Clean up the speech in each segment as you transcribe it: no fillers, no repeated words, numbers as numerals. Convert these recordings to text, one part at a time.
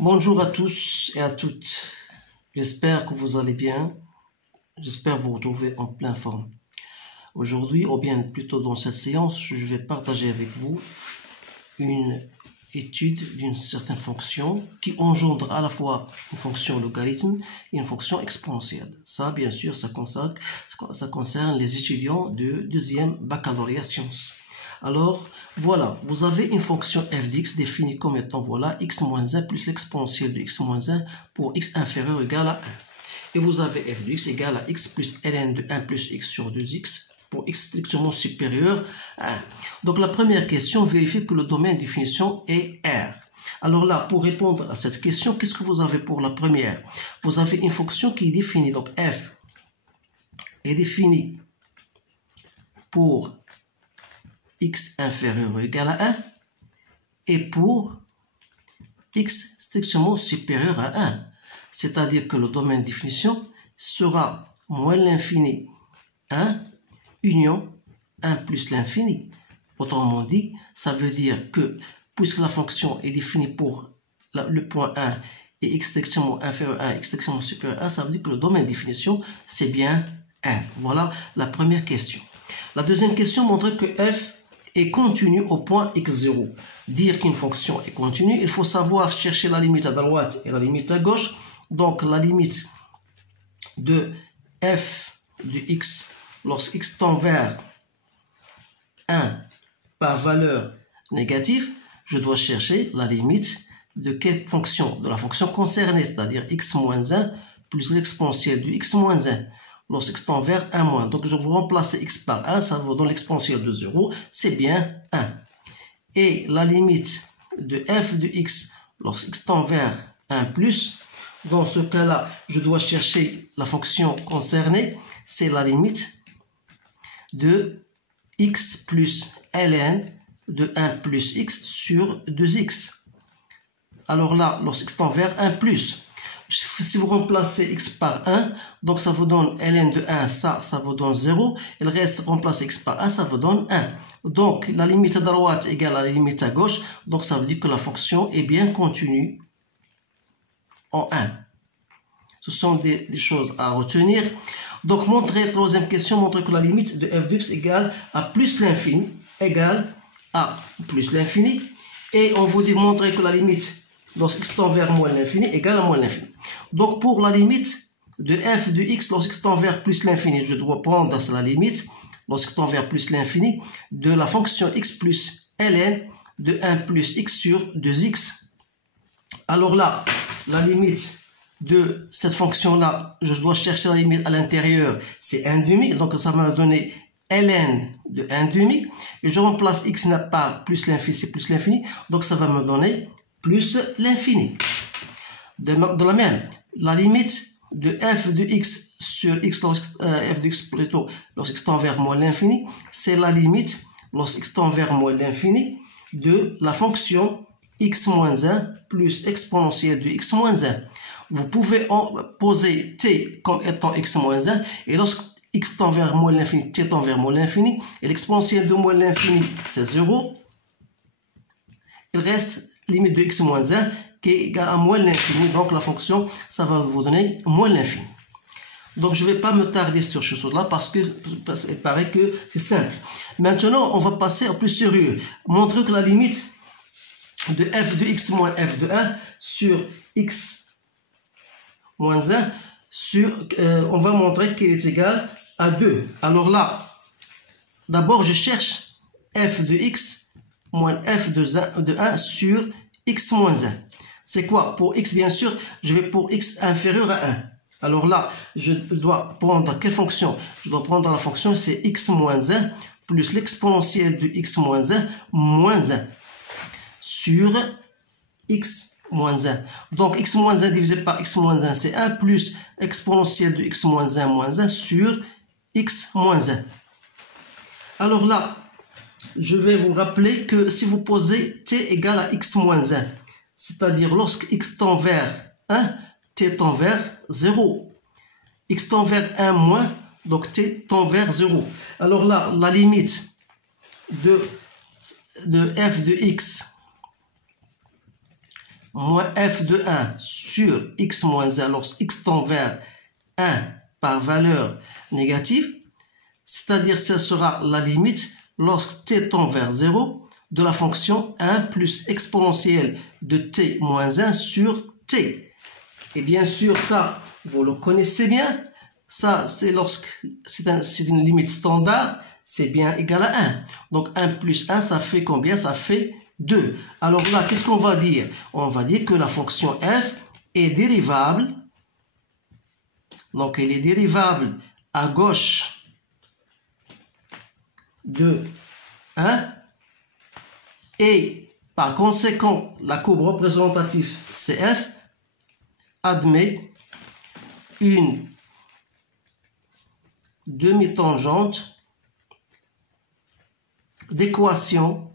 Bonjour à tous et à toutes. J'espère que vous allez bien. J'espère vous retrouver en pleine forme. Aujourd'hui, ou bien plutôt dans cette séance, je vais partager avec vous une étude d'une certaine fonction qui engendre à la fois une fonction logarithme et une fonction exponentielle. Ça, bien sûr, ça concerne les étudiants de deuxième baccalauréat sciences. Alors, voilà, vous avez une fonction f de x définie comme étant, voilà, x moins 1 plus l'exponentielle de x moins 1 pour x inférieur ou égal à 1. Et vous avez f de x égale à x plus ln de 1 plus x sur 2x pour x strictement supérieur à 1. Donc, la première question, vérifiez que le domaine de définition est R. Alors là, pour répondre à cette question, qu'est-ce que vous avez pour la première? Vous avez une fonction qui est définie, donc f est définie pour x inférieur ou égal à 1 et pour x strictement supérieur à 1. C'est-à-dire que le domaine de définition sera moins l'infini 1 union 1 plus l'infini. Autrement dit, ça veut dire que puisque la fonction est définie pour le point 1 et x strictement inférieur à 1, x strictement supérieur à 1, ça veut dire que le domaine de définition, c'est bien 1. Voilà la première question. La deuxième question montre que f est continue au point x0. Dire qu'une fonction est continue, il faut savoir chercher la limite à droite et la limite à gauche. Donc la limite de f de x lorsque x tend vers 1 par valeur négative, je dois chercher la limite de quelle fonction? De la fonction concernée, c'est-à-dire x moins 1 plus l'exponentielle de x moins 1. Lorsque x tend vers 1 moins. Donc, je vais remplacer x par 1, ça vous donne l'exponentielle de 0, c'est bien 1. Et la limite de f de x lorsque x tend vers 1 plus, dans ce cas-là, je dois chercher la fonction concernée, c'est la limite de x plus ln de 1 plus x sur 2x. Alors là, lorsque x tend vers 1 plus, si vous remplacez x par 1, donc ça vous donne ln de 1, ça vous donne 0. Et le reste, remplacer x par 1, ça vous donne 1. Donc, la limite à droite égale à la limite à gauche. Donc, ça veut dire que la fonction est bien continue en 1. Ce sont des choses à retenir. Donc, troisième question, montre que la limite de f de x égale à plus l'infini, égale à plus l'infini. Et on vous dit montrer que la limite lorsque x tend vers moins l'infini égale à moins l'infini. Donc, pour la limite de f de x lorsque x tend vers plus l'infini, je dois prendre la limite lorsque x tend vers plus l'infini de la fonction x plus ln de 1 plus x sur 2x. Alors là, la limite de cette fonction-là, je dois chercher la limite à l'intérieur, c'est 1 demi, donc ça m'a donné ln de 1 demi, et je remplace x n'a pas plus l'infini, c'est plus l'infini, donc ça va me donner plus l'infini. De la même, la limite de f de x sur x, f de x plutôt, lorsque x tend vers moins l'infini, c'est la limite, lorsque x tend vers moins l'infini, de la fonction x moins 1 plus exponentielle de x moins 1. Vous pouvez poser t comme étant x moins 1, et lorsque x tend vers moins l'infini, t tend vers moins l'infini, et l'exponentielle de moins l'infini, c'est 0. Il reste limite de x moins 1 qui est égale à moins l'infini. Donc la fonction, ça va vous donner moins l'infini. Donc je ne vais pas me tarder sur ce chose-là parce que il paraît que c'est simple. Maintenant, on va passer au plus sérieux. Montrer que la limite de f de x moins f de 1 sur x moins 1 sur, on va montrer qu'il est égal à 2. Alors là, d'abord je cherche f de x moins f de 1 sur x moins 1. C'est quoi? Pour x, bien sûr, je vais pour x inférieur à 1. Alors là, je dois prendre quelle fonction? Je dois prendre la fonction, c'est x moins 1 plus l'exponentielle de x moins 1 moins 1 sur x moins 1. Donc, x moins 1 divisé par x moins 1, c'est 1 plus exponentielle de x moins 1 moins 1 sur x moins 1. Alors là, je vais vous rappeler que si vous posez t égale à x moins 1, c'est-à-dire lorsque x tend vers 1, t tend vers 0. X tend vers 1 moins, donc t tend vers 0. Alors là, la limite de f de x moins f de 1 sur x moins 1 lorsque x tend vers 1 par valeur négative, c'est-à-dire ce sera la limite lorsque t tend vers 0 de la fonction 1 plus exponentielle de t moins 1 sur t. Et bien sûr, ça, vous le connaissez bien. Ça, c'est lorsque c'est une limite standard, c'est bien égal à 1. Donc 1 plus 1, ça fait combien? Ça fait 2. Alors là, qu'est-ce qu'on va dire? On va dire que la fonction f est dérivable. Donc elle est dérivable à gauche de 1. Et par conséquent, la courbe représentative CF admet une demi-tangente d'équation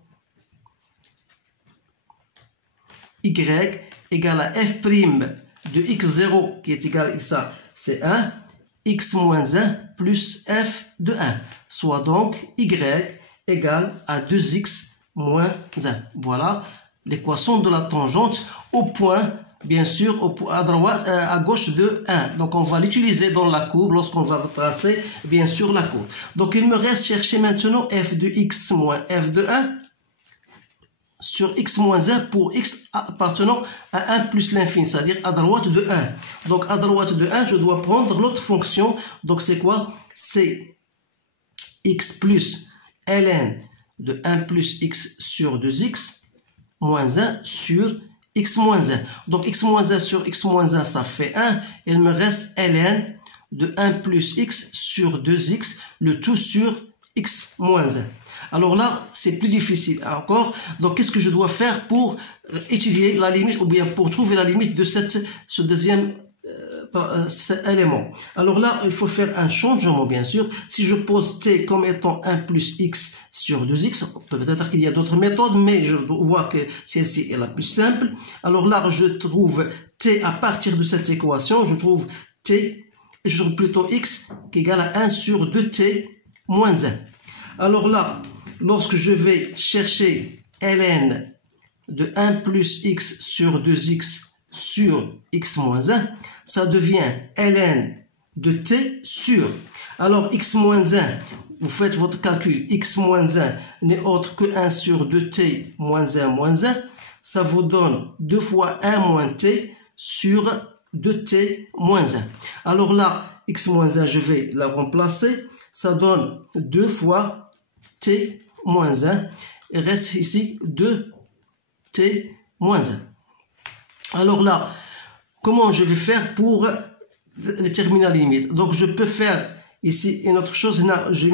y égale à f' de x0 qui est égal à ça, c'est 1, x moins 1 plus f de 1, soit donc y égale à 2x moins 1. Voilà l'équation de la tangente au point, bien sûr, à droite, à gauche de 1. Donc on va l'utiliser dans la courbe lorsqu'on va tracer, bien sûr, la courbe. Donc il me reste chercher maintenant f de x moins f de 1 sur x moins 1 pour x appartenant à 1 plus l'infini, c'est-à-dire à droite de 1. Donc à droite de 1, je dois prendre l'autre fonction. Donc c'est quoi? C'est x plus ln de 1 plus x sur 2x moins 1 sur x moins 1. Donc x moins 1 sur x moins 1, ça fait 1. Il me reste ln de 1 plus x sur 2x, le tout sur x moins 1. Alors là, c'est plus difficile encore. Donc, qu'est-ce que je dois faire pour étudier la limite ou bien pour trouver la limite de ce deuxième élément? Alors là, il faut faire un changement, bien sûr. Si je pose t comme étant 1 plus x sur 2x, peut-être qu'il y a d'autres méthodes, mais je vois que celle-ci est la plus simple. Alors là, je trouve t à partir de cette équation, je trouve t, je trouve plutôt x qui est égal à 1 sur 2t moins 1. Alors là, lorsque je vais chercher ln de 1 plus x sur 2x sur x moins 1, ça devient ln de t sur. Alors x moins 1, vous faites votre calcul, x moins 1 n'est autre que 1 sur 2t moins 1 moins 1, ça vous donne 2 fois 1 moins t sur 2t moins 1. Alors là, x moins 1, je vais la remplacer, ça donne 2 fois t moins 1, il reste ici 2t moins 1. Alors là, comment je vais faire pour déterminer la limite? Donc je peux faire ici une autre chose, là j'ai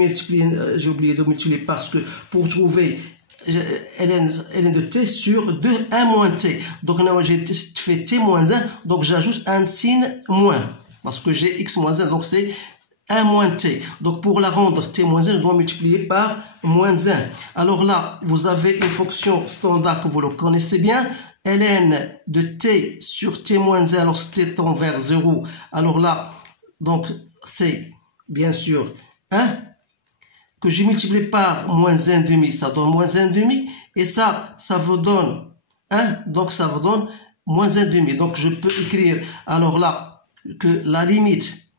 oublié de multiplier parce que pour trouver ln de t sur 2, 1 moins t. Donc là j'ai fait t moins 1, donc j'ajoute un signe moins, parce que j'ai x moins 1, donc c'est 1 moins t. Donc pour la rendre t moins 1, je dois multiplier par moins 1. Alors là, vous avez une fonction standard que vous le connaissez bien, ln de t sur t moins 1 lorsque t tend vers 0. Alors là, donc c'est bien sûr 1 que je multiplie par moins 1 demi, ça donne moins 1 demi, et ça vous donne 1, donc ça vous donne moins 1 demi. Donc je peux écrire alors là que la limite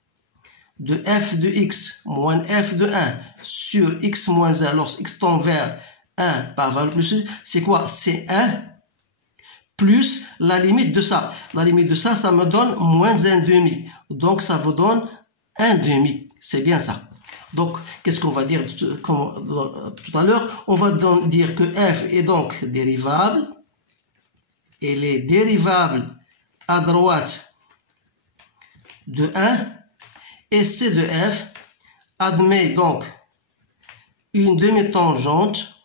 de f de x moins f de 1 sur x moins 1 lorsque x tend vers 1 par valeur plus 1, c'est quoi? C'est 1 plus la limite de ça. La limite de ça, ça me donne moins 1 demi. Donc ça vous donne 1 demi. C'est bien ça. Donc, qu'est-ce qu'on va dire tout à l'heure? On va donc dire que f est donc dérivable. Elle est dérivable à droite de 1. Et C de f admet donc une demi-tangente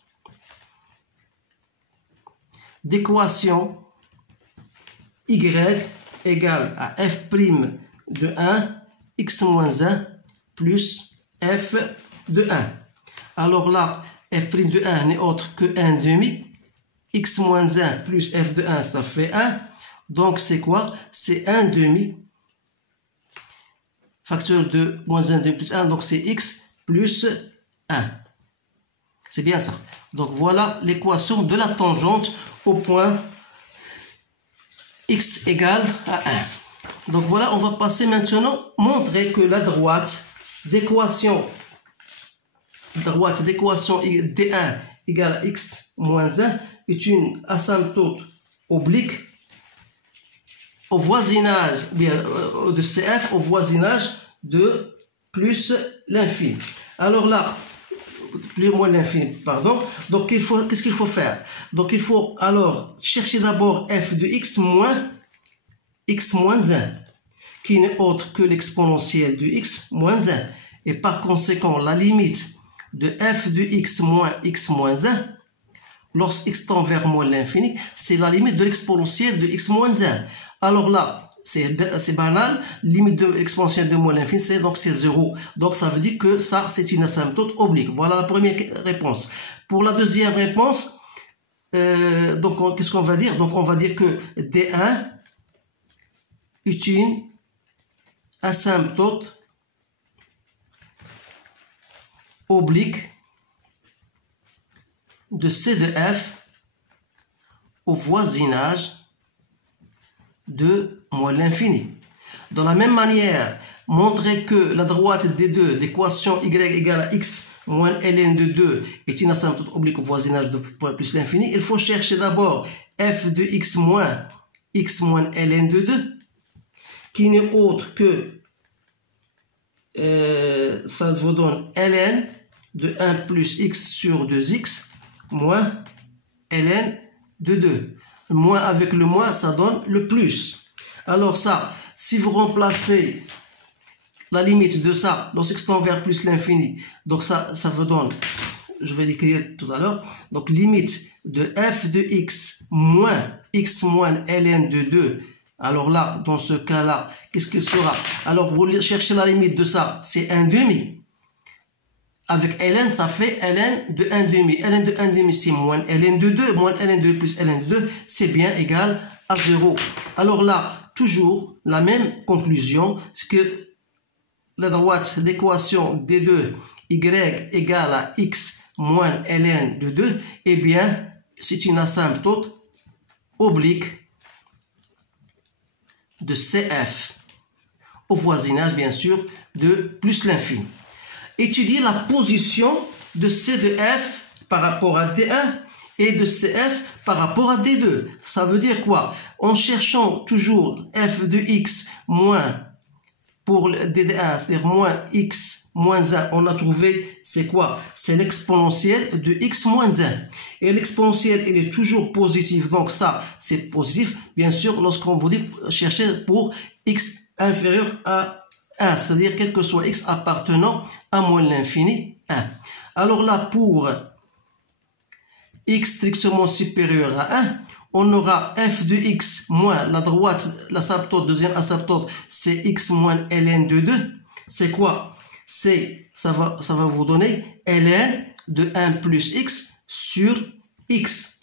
d'équation y égale à f' de 1, x moins 1 plus f de 1. Alors là, f' de 1 n'est autre que 1 demi. X moins 1 plus f de 1, ça fait 1. Donc c'est quoi? C'est 1 demi. Facteur de moins 1 demi plus 1, donc c'est x plus 1. C'est bien ça. Donc voilà l'équation de la tangente au point x égale à 1. Donc voilà, on va passer maintenant, montrer que la droite d'équation D1 égale à x moins 1 est une asymptote oblique au voisinage, bien, de CF au voisinage de plus l'infini. Alors là, plus ou moins l'infini, pardon. Donc qu'est-ce qu'il faut faire? Donc il faut alors chercher d'abord f de x moins 1, qui n'est autre que l'exponentielle de x moins 1. Et par conséquent, la limite de f de x moins 1, lorsque x tend vers moins l'infini, c'est la limite de l'exponentielle de x moins 1. Alors là, c'est banal, limite de l'exponentielle de moins l'infini, c'est 0. Donc ça veut dire que ça, c'est une asymptote oblique. Voilà la première réponse. Pour la deuxième réponse, donc qu'est-ce qu'on va dire? Donc on va dire que D1 est une asymptote oblique de C de f au voisinage de moins l'infini. De la même manière, montrer que la droite D2 d'équation y égale à x moins ln de 2 est une asymptote oblique au voisinage de plus l'infini, il faut chercher d'abord f de x moins ln de 2, qui n'est autre que, ça vous donne ln de 1 plus x sur 2x moins ln de 2. Le moins avec le moins, ça donne le plus. Alors ça, si vous remplacez la limite de ça, lorsque x tend vers plus l'infini, donc ça vous donne, je vais l'écrire tout à l'heure, donc limite de f de x moins ln de 2. Alors là, dans ce cas-là, qu'est-ce qu'il sera? Alors vous cherchez la limite de ça, c'est 1/2. Avec ln, ça fait ln de 1/2. ln de 1/2, c'est moins ln de 2. Moins ln de 2 plus ln de 2, c'est bien égal à 0. Alors là, toujours la même conclusion, c'est que la droite d'équation D2 y égale à x moins ln de 2, eh bien, c'est une asymptote oblique de CF au voisinage, bien sûr, de plus l'infini. Étudier la position de C de f par rapport à D1 et de CF par rapport à D2. Ça veut dire quoi? En cherchant toujours f de x moins pour le DD1, c'est-à-dire moins x moins 1, on a trouvé, c'est quoi? C'est l'exponentielle de x moins 1. Et l'exponentielle, elle est toujours positive, donc ça, c'est positif, bien sûr, lorsqu'on vous dit chercher pour x inférieur à 1, c'est-à-dire quel que soit x appartenant à moins l'infini 1. Alors là, pour x strictement supérieur à 1, on aura f de x moins la droite, l'asymptote, deuxième asymptote, c'est x moins ln de 2. C'est quoi? Ça va vous donner ln de 1 plus x sur x.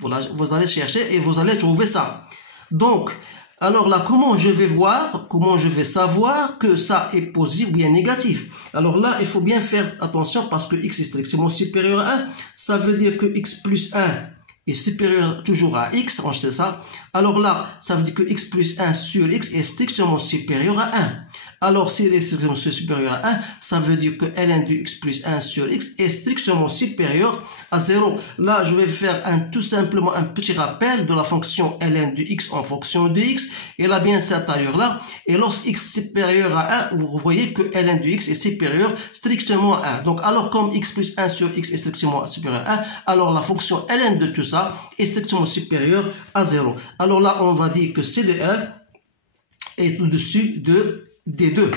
Voilà, vous allez chercher et vous allez trouver ça. Donc, alors là, comment je vais savoir que ça est positif ou bien négatif? Alors là, il faut bien faire attention parce que x est strictement supérieur à 1. Ça veut dire que x plus 1 est supérieur toujours à x, on sait ça. Alors là, ça veut dire que x plus 1 sur x est strictement supérieur à 1. Alors, s'il est strictement supérieur à 1, ça veut dire que ln de x plus 1 sur x est strictement supérieur à 0. Là, je vais faire tout simplement un petit rappel de la fonction ln de x en fonction de x. Elle a bien cette allure-là. Et lorsque x est supérieur à 1, vous voyez que ln de x est supérieur strictement à 1. Donc, alors comme x plus 1 sur x est strictement supérieur à 1, alors la fonction ln de tout ça est strictement supérieure à 0. Alors là, on va dire que C de f est au-dessus de D2.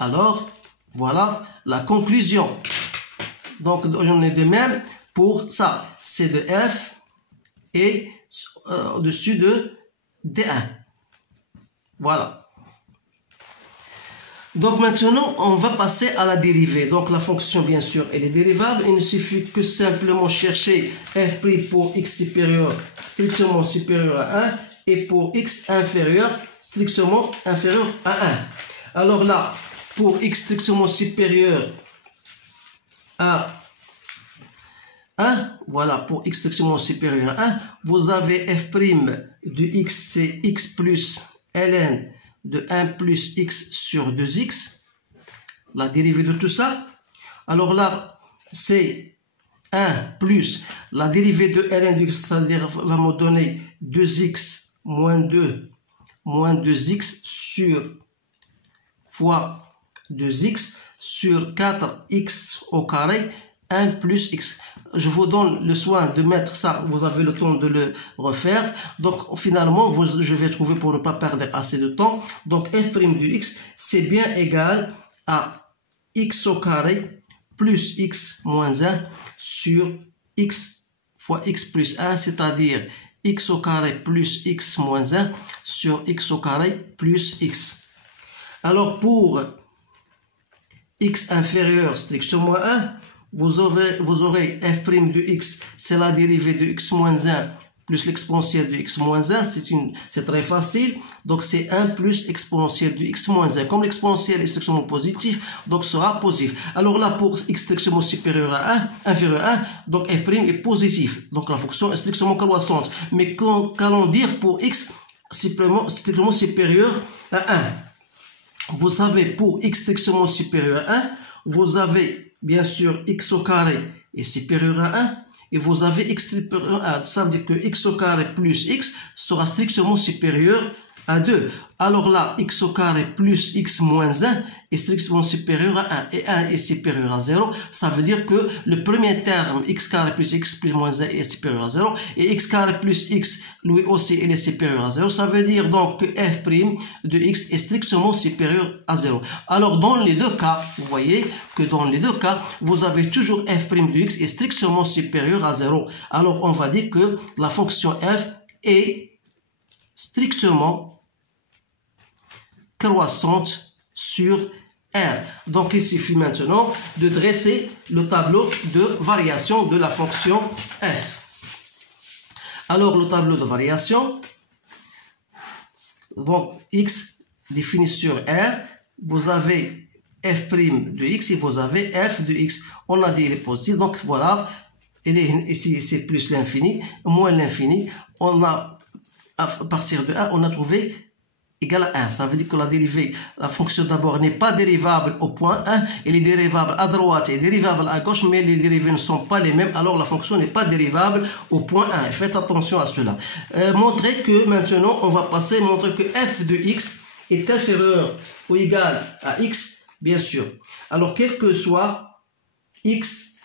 Alors, voilà la conclusion. Donc, on est de même pour ça. C de f est au-dessus de D1. Voilà. Donc, maintenant, on va passer à la dérivée. Donc, la fonction, bien sûr, elle est dérivable. Il ne suffit que simplement chercher f' pour x supérieur, strictement supérieur à 1, et pour x inférieur, strictement inférieur à 1. Alors là, pour x strictement supérieur à 1, voilà, pour x strictement supérieur à 1, vous avez f' de x, c'est x plus ln de 1 plus x sur 2x, la dérivée de tout ça. Alors là, c'est 1 plus la dérivée de ln de x, c'est-à-dire va me donner 2x moins 2 moins 2x sur fois 2x sur 4x au carré, 1 plus x. Je vous donne le soin de mettre ça, vous avez le temps de le refaire. Donc finalement, je vais trouver pour ne pas perdre assez de temps. Donc f' de x, c'est bien égal à x au carré plus x moins 1 sur x fois x plus 1, c'est-à-dire x au carré plus x moins 1 sur x au carré plus x. Alors pour x inférieur strictement à 1, vous aurez f' de x, c'est la dérivée de x moins 1 plus l'exponentielle de x moins 1, c'est très facile, donc c'est 1 plus exponentielle de x moins 1. Comme l'exponentielle est strictement positif, donc sera positif. Alors là, pour x strictement supérieur à 1, inférieur à 1, donc f' est positif, donc la fonction est strictement croissante. Mais qu'allons dire pour x strictement supérieur à 1? Vous savez, pour x strictement supérieur à 1, vous avez bien sûr x au carré est supérieur à 1, et vous avez x supérieur à 1. Ça veut dire que x au carré plus x sera strictement supérieur à 2. Alors là, x au carré plus x moins 1 est strictement supérieur à 1. Et 1 est supérieur à 0. Ça veut dire que le premier terme, x carré plus x plus moins 1 est supérieur à 0. Et x carré plus x, lui aussi, il est supérieur à 0. Ça veut dire donc que f' de x est strictement supérieur à 0. Alors dans les deux cas, vous voyez que dans les deux cas, vous avez toujours f' de x est strictement supérieur à 0. Alors on va dire que la fonction f est strictement croissante sur R. Donc il suffit maintenant de dresser le tableau de variation de la fonction f. Alors le tableau de variation, donc x défini sur R, vous avez f' de x et vous avez f de x. On a dit il est positif, donc voilà, ici c'est plus l'infini, moins l'infini. On a, à partir de 1, on a trouvé égal à 1. Ça veut dire que la dérivée, la fonction d'abord n'est pas dérivable au point 1, elle est dérivable à droite et dérivable à gauche, mais les dérivées ne sont pas les mêmes, alors la fonction n'est pas dérivable au point 1. Faites attention à cela. Montrer que maintenant, on va passer, montrer que f de x est inférieur ou égal à x, bien sûr. Alors, quel que soit x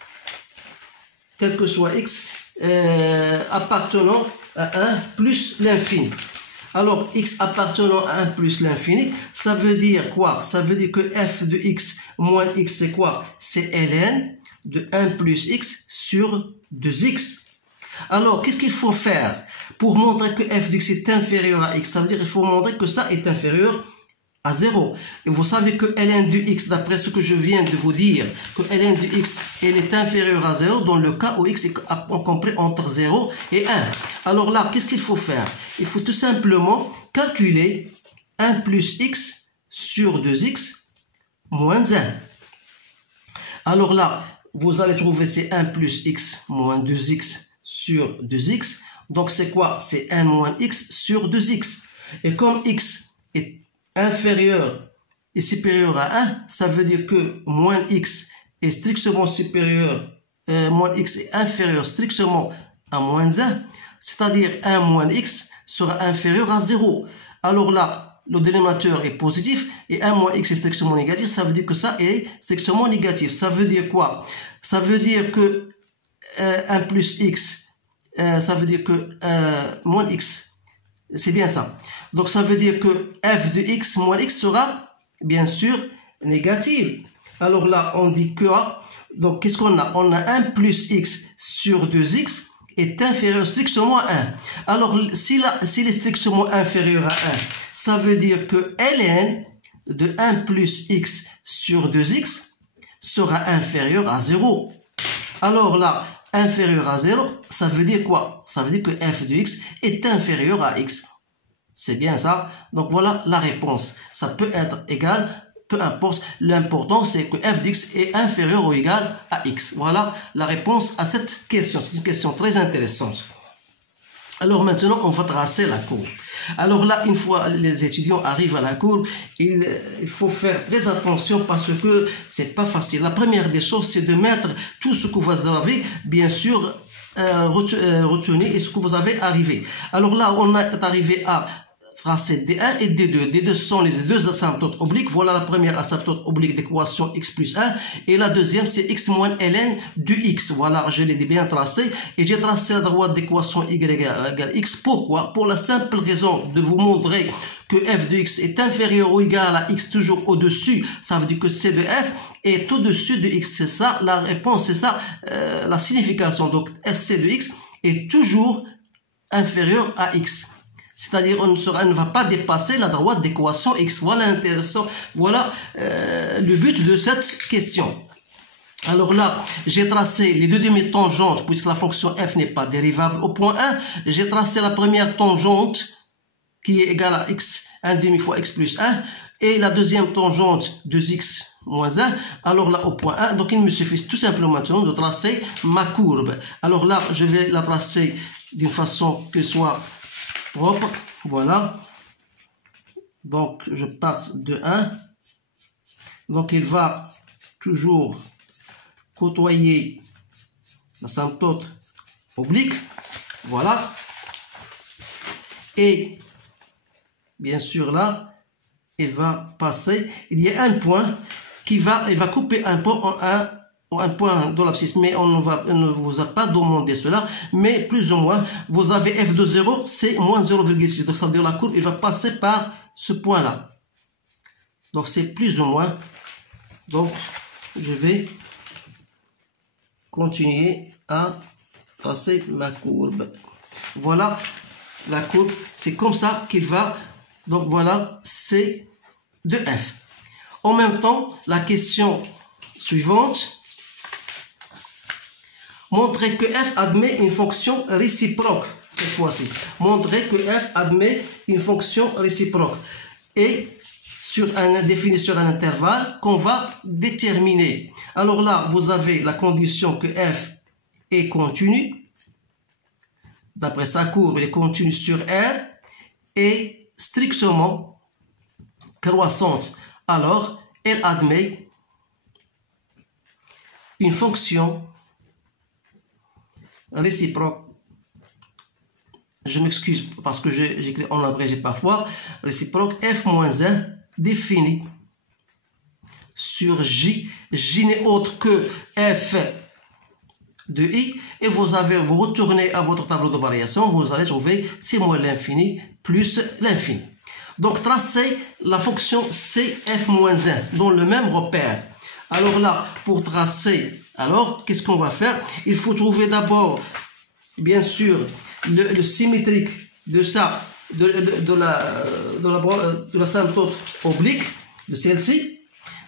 appartenant à 1 plus l'infini. Alors, x appartenant à 1 plus l'infini, ça veut dire quoi? Ça veut dire que f de x moins x, c'est quoi? C'est ln de 1 plus x sur 2x. Alors, qu'est-ce qu'il faut faire pour montrer que f de x est inférieur à x? Ça veut dire qu'il faut montrer que ça est inférieur à 0. Et vous savez que ln de x, d'après ce que je viens de vous dire, que ln de x, elle est inférieure à 0 dans le cas où x est compris entre 0 et 1. Alors là, qu'est-ce qu'il faut faire? Il faut tout simplement calculer 1 plus x sur 2x moins 1. Alors là, vous allez trouver c'est 1 plus x moins 2x sur 2x. Donc c'est quoi? C'est 1 moins x sur 2x. Et comme x est inférieur et supérieur à 1, ça veut dire que moins x est strictement supérieur, moins x est inférieur strictement à moins 1, c'est-à-dire 1 moins x sera inférieur à 0. Alors là, le dénominateur est positif et 1 moins x est strictement négatif, ça veut dire que ça est strictement négatif. Ça veut dire quoi? Ça veut dire que 1 plus x, ça veut dire que moins x, c'est bien ça. Donc ça veut dire que f de x moins x sera bien sûr négative. Alors là on dit que, donc qu'est-ce qu'on a? On a 1 plus x sur 2x est inférieur strictement à 1. Alors s'il est strictement inférieur à 1, ça veut dire que ln de 1 plus x sur 2x sera inférieur à 0. Alors là, inférieur à 0, ça veut dire quoi? Ça veut dire que f de x est inférieur à x. C'est bien ça. Donc voilà la réponse. Ça peut être égal peu importe. L'important, c'est que f de x est inférieur ou égal à x. Voilà la réponse à cette question. C'est une question très intéressante. Alors maintenant, on va tracer la courbe. Alors là, une fois les étudiants arrivent à la courbe, il faut faire très attention parce que c'est pas facile. La première des choses, c'est de mettre tout ce que vous avez, bien sûr, retenu et ce que vous avez arrivé. Alors là, on est arrivé à tracer D1 et D2. D2 sont les deux asymptotes obliques. Voilà la première asymptote oblique d'équation x plus 1. Et la deuxième, c'est x moins ln de x. Voilà, je l'ai bien tracé. Et j'ai tracé la droite d'équation y égale x. Pourquoi? Pour la simple raison de vous montrer que f de x est inférieur ou égal à x toujours au-dessus. Ça veut dire que c de f est au-dessus de x. C'est ça, la réponse, c'est ça, la signification. Donc, sc de x est toujours inférieur à x. C'est-à-dire on ne va pas dépasser la droite d'équation x. Voilà intéressant. Voilà le but de cette question. Alors là, j'ai tracé les deux demi-tangentes puisque la fonction f n'est pas dérivable au point 1. J'ai tracé la première tangente qui est égale à x 1 demi fois x plus 1 et la deuxième tangente 2x moins 1. Alors là, au point 1, donc il me suffit tout simplement maintenant de tracer ma courbe. Alors là, je vais la tracer d'une façon que soit propre, voilà. Donc je pars de 1. Donc il va toujours côtoyer l'asymptote oblique, voilà. Et bien sûr là, il va passer. Il y a un point qui va, il va couper un point en un point de l'abscisse, mais on ne vous a pas demandé cela, mais plus ou moins, vous avez f de 0, c'est moins 0,6. Donc ça veut dire la courbe, il va passer par ce point-là. Donc c'est plus ou moins. Donc je vais continuer à tracer ma courbe. Voilà la courbe, c'est comme ça qu'il va. Donc voilà, c'est de f. En même temps, la question suivante. Montrer que f admet une fonction réciproque, cette fois-ci. Montrer que f admet une fonction réciproque. Et définie sur un intervalle qu'on va déterminer. Alors là, vous avez la condition que f est continu. D'après sa courbe, elle est continue sur R et strictement croissante. Alors, elle admet une fonction réciproque. Je m'excuse parce que j'écris en abrégé parfois. Réciproque f moins 1 défini sur J. J n'est autre que f de I. Et vous retournez à votre tableau de variation. Vous allez trouver c moins l'infini plus l'infini. Donc, tracez la fonction cf moins 1 dans le même repère. Alors là, pour tracer, alors, qu'est-ce qu'on va faire? Il faut trouver d'abord, bien sûr, le symétrique de ça, de l'asymptote oblique de celle-ci.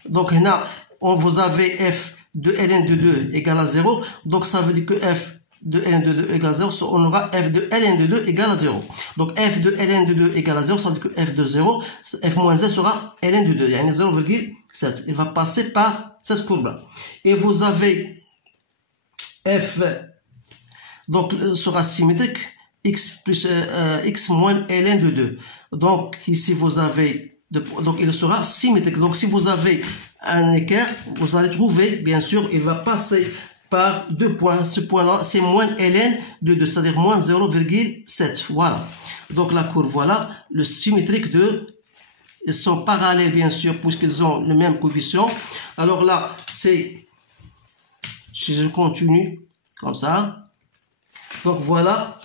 Donc, là, vous avez f de ln de 2 égale à 0. Donc, ça veut dire que f de ln de 2 égale à 0, on aura f de ln de 2 égale à 0. Donc, f de ln de 2 égale à 0, ça veut dire que f de 0, f moins 1 sera ln de 2. Il y a 0,7. Il va passer par cette courbe-là. Et vous avez f, donc, sera symétrique, x plus x moins ln de 2. Donc, ici, vous avez, donc, il sera symétrique. Donc, si vous avez un écart, vous allez trouver, bien sûr, il va passer par deux points. Ce point-là, c'est moins ln de 2, c'est-à-dire moins 0,7. Voilà. Donc, la courbe, voilà. Le symétrique ils sont parallèles, bien sûr, puisqu'ils ont le même coefficient. Alors là, c'est, si je continue, comme ça. Donc, voilà.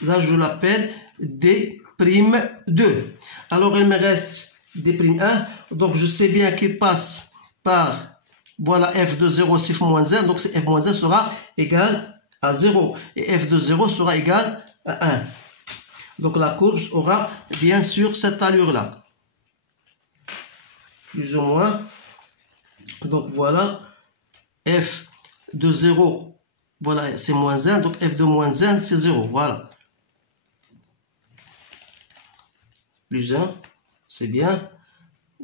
Là, je l'appelle D'2. Alors, il me reste D'1. Donc, je sais bien qu'il passe par, voilà, f de 0, c'est f moins 1. Donc, f moins 1 sera égal à 0. Et f de 0 sera égal à 1. Donc, la courbe aura, bien sûr, cette allure-là. Plus ou moins. Donc, voilà. F de 0, voilà, c'est moins 1. Donc, f de moins 1, c'est 0. Voilà. Plus 1, c'est bien.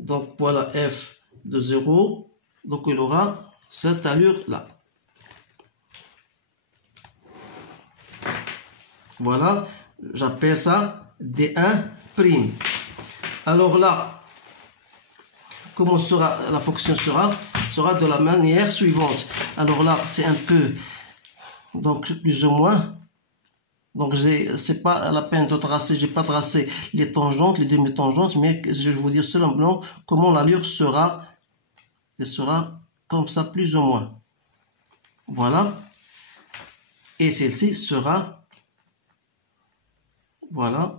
Donc voilà f de 0. Donc il aura cette allure-là. Voilà, j'appelle ça D1'. Alors là, comment sera la fonction sera de la manière suivante. Alors là, c'est un peu, donc plus ou moins. Donc c'est pas la peine de tracer, j'ai pas tracé les tangentes, les demi-tangentes, mais je vais vous dire seulement comment l'allure sera. Elle sera comme ça plus ou moins. Voilà. Et celle-ci sera, voilà.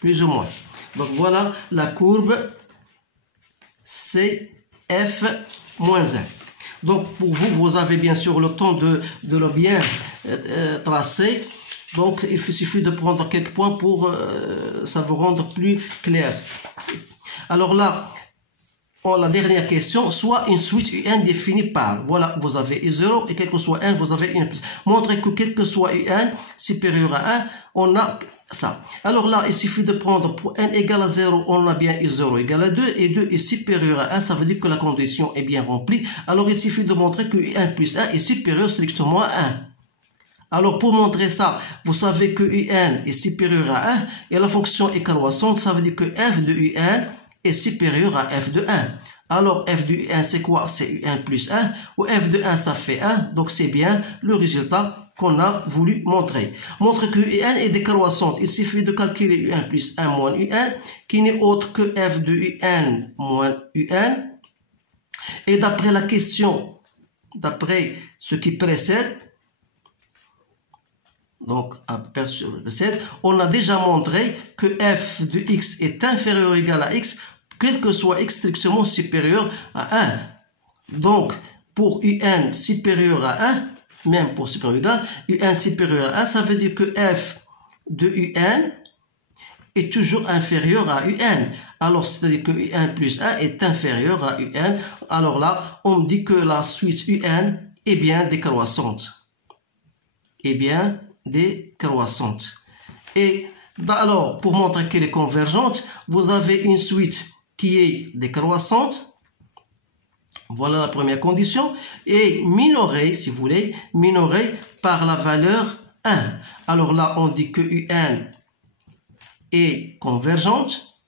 Plus ou moins. Donc voilà la courbe CF-1. Donc pour vous, vous avez bien sûr le temps de le bien tracer. Donc il suffit de prendre quelques points pour ça vous rendre plus clair. Alors là, la dernière question, soit une suite UN définie par, voilà, vous avez I0 et quel que soit n, vous avez n plus. Montrez que quel que soit UN supérieur à 1, on a ça. Alors là, il suffit de prendre pour n égale à 0, on a bien I0 égale à 2 et 2 est supérieur à 1, ça veut dire que la condition est bien remplie. Alors il suffit de montrer que UN plus 1 est supérieur strictement à 1. Alors pour montrer ça, vous savez que UN est supérieur à 1 et la fonction est croissante, ça veut dire que f de UN est supérieur à f de 1. Alors f de UN c'est quoi? C'est UN plus 1 ou f de 1 ça fait 1, donc c'est bien le résultat qu'on a voulu montrer. Montre que UN est décroissante. Il suffit de calculer UN plus 1 moins UN, qui n'est autre que f de UN moins UN. Et d'après la question, d'après ce qui précède, donc on a déjà montré que f de x est inférieur ou égal à x, quel que soit x strictement supérieur à 1. Donc, pour UN supérieur à 1, même pour supérieur ou égal, UN supérieur à 1, ça veut dire que f de UN est toujours inférieur à UN. Alors, c'est-à-dire que UN plus 1 est inférieur à UN. Alors là, on dit que la suite UN est bien décroissante. Et alors, pour montrer qu'elle est convergente, vous avez une suite qui est décroissante. Voilà la première condition. Et minorée, si vous voulez, minorée par la valeur 1. Alors là, on dit que UN est convergente.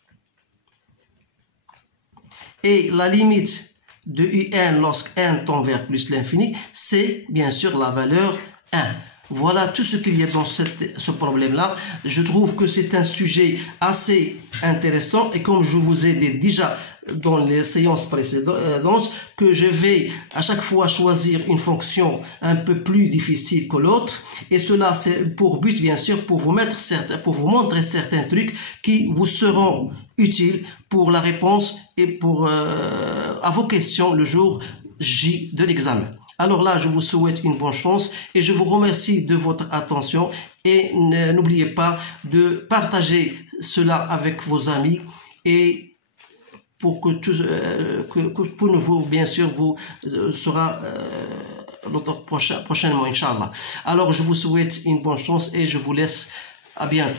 Et la limite de UN lorsque n tend vers plus l'infini, c'est bien sûr la valeur 1. Voilà tout ce qu'il y a dans ce problème-là. Je trouve que c'est un sujet assez intéressant et comme je vous ai dit déjà dans les séances précédentes, que je vais à chaque fois choisir une fonction un peu plus difficile que l'autre et cela c'est pour but bien sûr pour vous montrer certains trucs qui vous seront utiles pour la réponse et pour à vos questions le jour J de l'examen. Alors là, je vous souhaite une bonne chance et je vous remercie de votre attention et n'oubliez pas de partager cela avec vos amis et pour que pour nous, bien sûr, vous sera prochainement, Inch'Allah. Alors, je vous souhaite une bonne chance et je vous laisse à bientôt.